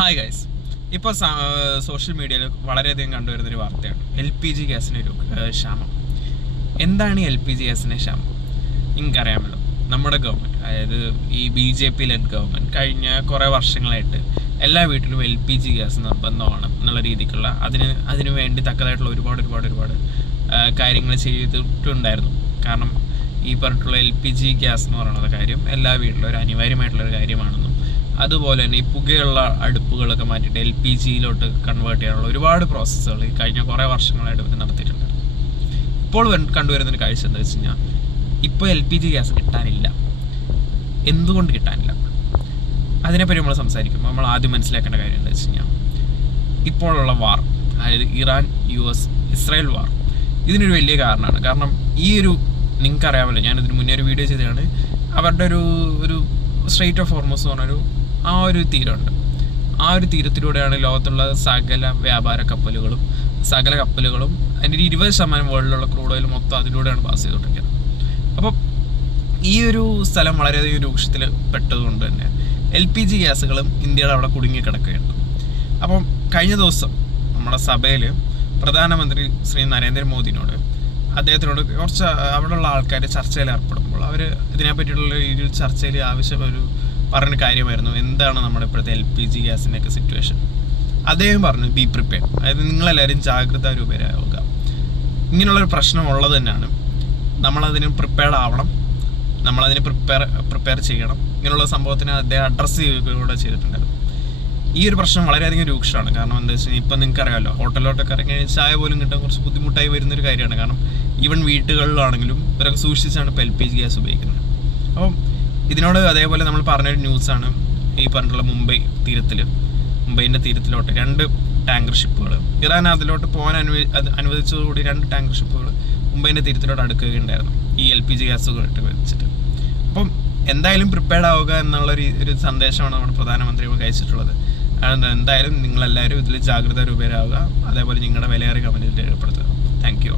Hi guys, ഇപ്പോൾ social മീഡിയയിൽ വളരെയധികം കണ്ടുവരുന്നൊരു വാർത്തയാണ് LPG ഗ്യാസിനൊരു ക്ഷാമം. എന്താണ് ഈ LPG ഗ്യാസിൻ്റെ ക്ഷാമം? നിങ്ങൾക്കറിയാമല്ലോ, നമ്മുടെ ഗവൺമെൻറ്, അതായത് ഈ BJP ലെഡ് ഗവൺമെൻറ് കഴിഞ്ഞ കുറേ വർഷങ്ങളായിട്ട് എല്ലാ വീട്ടിലും LPG ഗ്യാസ് നിർബന്ധമാണ് എന്നുള്ള രീതിക്കുള്ള അതിന് വേണ്ടി തക്കതായിട്ടുള്ള ഒരുപാട് കാര്യങ്ങൾ ചെയ്തിട്ടുണ്ടായിരുന്നു. കാരണം ഈ പറഞ്ഞിട്ടുള്ള LPG ഗ്യാസ് എന്ന് പറയുന്ന കാര്യം എല്ലാ വീട്ടിലും ഒരു അനിവാര്യമായിട്ടുള്ളൊരു കാര്യമാണെന്നും അതുപോലെ തന്നെ ഈ പുകയുള്ള അടുപ്പുകളൊക്കെ മാറ്റിയിട്ട് LPGയിലോട്ട് കൺവേർട്ട് ചെയ്യാനുള്ള ഒരുപാട് പ്രോസസ്സുകൾ ഈ കഴിഞ്ഞ കുറേ വർഷങ്ങളായിട്ട് ഇവർ നടത്തിയിട്ടുണ്ട്. ഇപ്പോൾ കണ്ടുവരുന്നൊരു കാഴ്ച എന്താ വെച്ച് കഴിഞ്ഞാൽ, ഇപ്പോൾ LPG ഗ്യാസ് കിട്ടാനില്ല. എന്തുകൊണ്ട് കിട്ടാനില്ല? അതിനെപ്പറ്റി നമ്മൾ സംസാരിക്കുമ്പോൾ നമ്മൾ ആദ്യം മനസ്സിലാക്കേണ്ട കാര്യം എന്താ വെച്ച് കഴിഞ്ഞാൽ, ഇപ്പോഴുള്ള വാർ, അതായത് ഇറാൻ US ഇസ്രായേൽ വാർ, ഇതിനൊരു വലിയ കാരണമാണ്. കാരണം നിങ്ങൾക്കറിയാമല്ലോ, ഞാനിതിന് മുന്നേ ഒരു വീഡിയോ ചെയ്തതാണ്. അവരുടെ ഒരു സ്ട്രെയിറ്റ് ഓഫ് ഹോർമസ് എന്ന് പറഞ്ഞൊരു ഒരു തീരമുണ്ട്. ആ ഒരു തീരത്തിലൂടെയാണ് ലോകത്തുള്ള സകല വ്യാപാര കപ്പലുകളും അതിൻ്റെ 20% വേൾഡിലുള്ള ക്രൂഡ് ഓയിൽ മൊത്തം അതിലൂടെയാണ് പാസ് ചെയ്തുകൊണ്ടിരിക്കുന്നത്. അപ്പം ഈ ഒരു സ്ഥലം വളരെയധികം രൂക്ഷത്തിൽ പെട്ടതുകൊണ്ട് തന്നെ LPG ഗ്യാസുകളും ഇന്ത്യയുടെ അവിടെ കുടുങ്ങിക്കിടക്കുകയാണ്. അപ്പം കഴിഞ്ഞ ദിവസം നമ്മുടെ സഭയിൽ പ്രധാനമന്ത്രി ശ്രീ നരേന്ദ്രമോദിനോട് അദ്ദേഹത്തിനോട് കുറച്ച് അവിടെയുള്ള ആൾക്കാർ ചർച്ചയിൽ ഏർപ്പെടുമ്പോൾ അവർ ഇതിനെപ്പറ്റിയിട്ടുള്ള ഒരു ചർച്ചയിൽ പറഞ്ഞ കാര്യമായിരുന്നു, എന്താണ് നമ്മുടെ ഇപ്പോഴത്തെ LPG ഗ്യാസിൻ്റെയൊക്കെ സിറ്റുവേഷൻ. അദ്ദേഹം പറഞ്ഞു, ബി പ്രിപ്പയർഡ്, അതായത് നിങ്ങളെല്ലാവരും ജാഗ്രതാരൂപരാവുക. ഇങ്ങനെയുള്ളൊരു പ്രശ്നം ഉള്ളത് തന്നെയാണ്, നമ്മളതിന് പ്രിപ്പയർഡ് ആവണം, നമ്മളതിന് പ്രിപ്പയർ ചെയ്യണം. ഇങ്ങനെയുള്ള സംഭവത്തിന് അദ്ദേഹം അഡ്രസ്സ് ചെയ്യുകയൂടെ ചെയ്തിട്ടുണ്ടായിരുന്നു. ഈ ഒരു പ്രശ്നം വളരെയധികം രൂക്ഷമാണ്. കാരണം എന്താ വെച്ച് കഴിഞ്ഞാൽ, ഇപ്പം നിങ്ങൾക്കറിയാമല്ലോ, ഹോട്ടലിലോട്ടൊക്കെ ഇറങ്ങി ചായ പോലും കിട്ടാൻ കുറച്ച് ബുദ്ധിമുട്ടായി വരുന്നൊരു കാര്യമാണ്. കാരണം ഈവൻ വീട്ടുകളിലാണെങ്കിലും ഇവരൊക്കെ സൂക്ഷിച്ചാണ് ഇപ്പോൾ LPG ഗ്യാസ് ഉപയോഗിക്കുന്നത്. അപ്പം ഇതിനോട് അതേപോലെ നമ്മൾ പറഞ്ഞൊരു ന്യൂസാണ്, ഈ പറഞ്ഞിട്ടുള്ള മുംബൈൻ്റെ തീരത്തിലോട്ട് 2 ടാങ്കർ ഷിപ്പുകൾ, ഇറാൻ അതിലോട്ട് പോകാൻ അനുവദിച്ചതോടുകൂടി 2 ടാങ്കർ ഷിപ്പുകൾ മുംബൈൻ്റെ തീരത്തിലോട്ട് അടുക്കുകയുണ്ടായിരുന്നു ഈ LPG ഗ്യാസുകളായിട്ട് വെച്ചിട്ട്. അപ്പം എന്തായാലും പ്രിപ്പയർഡ് ആവുക എന്നുള്ള ഒരു സന്ദേശമാണ് നമ്മുടെ പ്രധാനമന്ത്രി അയച്ചിട്ടുള്ളത്. എന്തായാലും നിങ്ങളെല്ലാവരും ഇതിൽ ജാഗ്രതാരൂപരാകുക. അതേപോലെ നിങ്ങളുടെ വിലയേറിയ കമൻറ്റിൽ രേഖപ്പെടുത്തുക. Thank you.